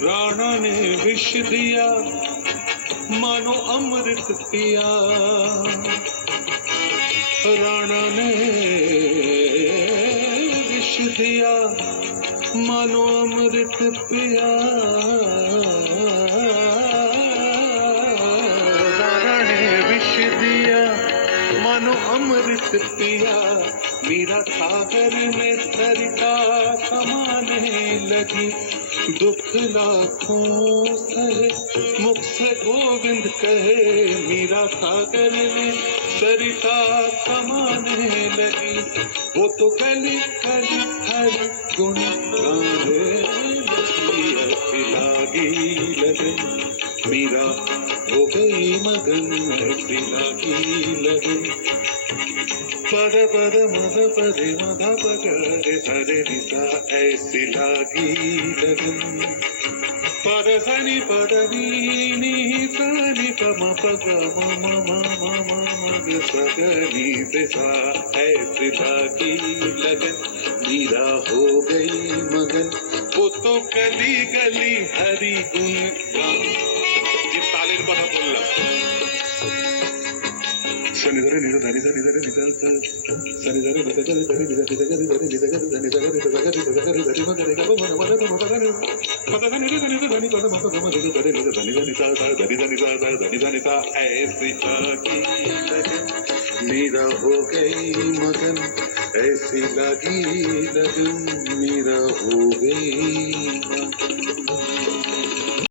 राणा ने विष दिया मानो अमृत पिया, राणा ने विष दिया मानो अमृत पिया, राणा ने विष दिया मानो अमृत पिया। मीरा सागर में सरिता समाने लगी, दुख लाखों सहे मुख से गोविंद कहे। मीरा सागर में सरिता समाने लगी, वो तो गली गली हर गुण गाने लगी। ऐसी लागी लगन मीरा हो गई मगन, ऐसी लागी लगन। पद पद मद पदे मध पगरे हरे निसा, ऐसी लागी लगन। पद सनि पद नी सनि पम पग मम मम मग सगनी सा, ऐसी लागी लगन मीरा हो गई मगन। वो तो गली गली हरि गुण गान। ये तालीम बघा बोलला सनि धरे निध धनि धनि धरे निध सनि धरे निध धरे धरे निध निध धरे धरे निध धरे धनि धरे निध धरे निध धरे धरि मगरे गप मन मन गम धनि पद धनि निध निध धनि पद मप गम निध धरे निध धनि धनि सा सा धनि धनि सा सा धनि धनि सा। ऐसी लागी लगन मीरा हो गई मगन, ऐसी लागी लगन मीरा हो गई